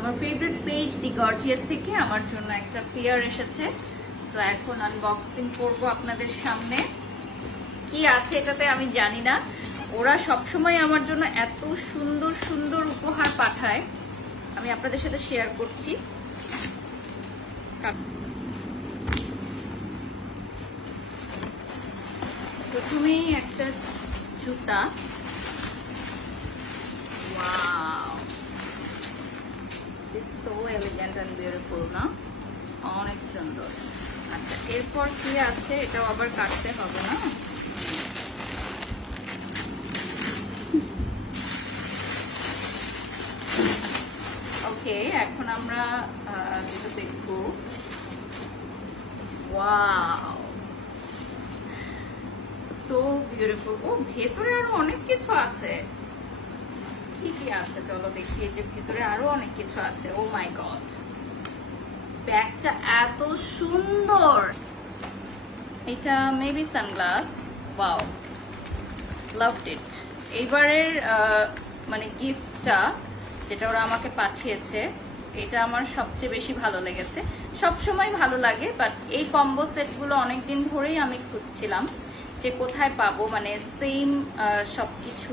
আমার favourite page দি gorgeous থেকে আমার জন্য একটা পেয়ার এসেছে। সো এখন আনবক্সিং করব আপনাদের সামনে। কি আছে এটাতে আমি জানি না। ওরা সবসময় আমার জন্য এত সুন্দর সুন্দর উপহার পাঠায়, আমি আপনাদের সাথে শেয়ার করছি। প্রথমেই একটা জুতা। Wow, it's so elegant and beautiful না? অনেক সুন্দর। আচ্ছা, এরপর কি আছে? এটাও আবার কাটতে হবে না? ওকে, এখন আমরা যেটা দেখবো। Wow, so beautiful. ও, ভেতরে আরো অনেক কিছু আছে। কি কি আছে চলো দেখি। এই যে ভেতরে আরো অনেক কিছু আছে। ও মাই গড, ব্যাগটা এত সুন্দর। এটা maybe sunglass. Wow, loved it. এইবারের মানে গিফটটা যেটা ওরা আমাকে পাঠিয়েছে, এটা আমার সবচেয়ে বেশি ভালো লেগেছে। সবসময় ভালো লাগে, বাট এই কম্বো সেটগুলো অনেকদিন ধরেই আমি খুঁজছিলাম যে কোথায় পাবো, মানে সেম সবকিছু।